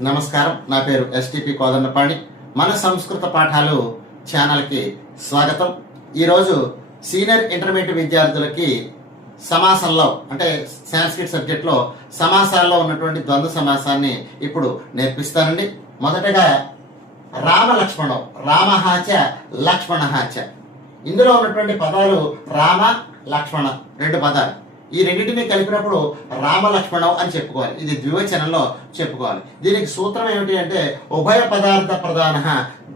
నమస్కారం, నా పేరు ఎస్టిపి కోదండపాణి. మన సంస్కృత పాఠాలు ఛానల్కి స్వాగతం. ఈరోజు సీనియర్ ఇంటర్మీడియట్ విద్యార్థులకి సమాసంలో అంటే సాంస్క్రిట్ సబ్జెక్ట్లో సమాసాల్లో ఉన్నటువంటి ద్వంద్వ సమాసాన్ని ఇప్పుడు నేర్పిస్తానండి. మొదటగా రామ లక్ష్మణం, రామహాచ లక్ష్మణహాచ. ఇందులో ఉన్నటువంటి పదాలు రామ లక్ష్మణ, రెండు పదాలు. ఈ రెండింటిని కలిపినప్పుడు రామ లక్ష్మణం అని చెప్పుకోవాలి. ఇది ద్వివచనంలో చెప్పుకోవాలి. దీనికి సూత్రం ఏమిటి అంటే ఉభయ పదార్థ ప్రధాన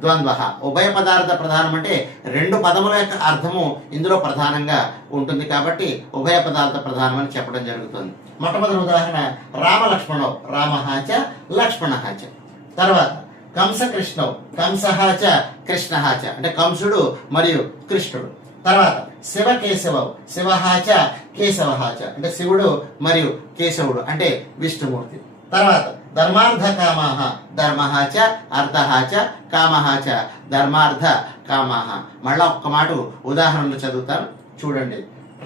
ద్వంద్వ. ఉభయ పదార్థ ప్రధానం అంటే రెండు పదముల యొక్క అర్థము ఇందులో ప్రధానంగా ఉంటుంది కాబట్టి ఉభయ పదార్థ ప్రధానం అని చెప్పడం జరుగుతుంది. మొట్టమొదటి ఉదాహరణ రామ లక్ష్మణం, రామహాచ లక్ష్మణహాచ. తర్వాత కంస కృష్ణం, కంసహాచ కృష్ణహాచ అంటే కంసుడు మరియు కృష్ణుడు. తర్వాత శివ కేశవం, శివహాచ కేశవహాచ అంటే శివుడు మరియు కేశవుడు అంటే విష్ణుమూర్తి. తర్వాత ధర్మార్థ కామాహ, ధర్మహాచ అర్థహాచ కామహాచ ధర్మార్థ కామాహ. మళ్ళా ఒక్క మాట ఉదాహరణలు చదువుతాను చూడండి.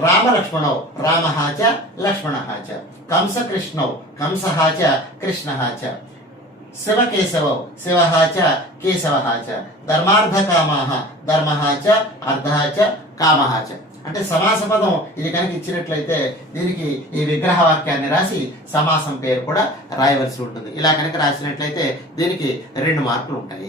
రామ లక్ష్మణౌ, రామహాచ లక్ష్మణహాచ. కంస కృష్ణౌ, కంసహాచ కృష్ణహాచ. శివ కేశవౌ, శివహాచ కేశవహాచ. ధర్మార్థ కామాహ, ధర్మహాచ అర్థహాచ కామహాచ. అంటే సమాస పదం ఇది కనుక ఇచ్చినట్లయితే దీనికి ఈ విగ్రహ వాక్యాన్ని రాసి సమాసం పేరు కూడా రాయవలసి ఉంటుంది. ఇలా కనుక రాసినట్లయితే దీనికి 2 మార్కులు ఉంటాయి.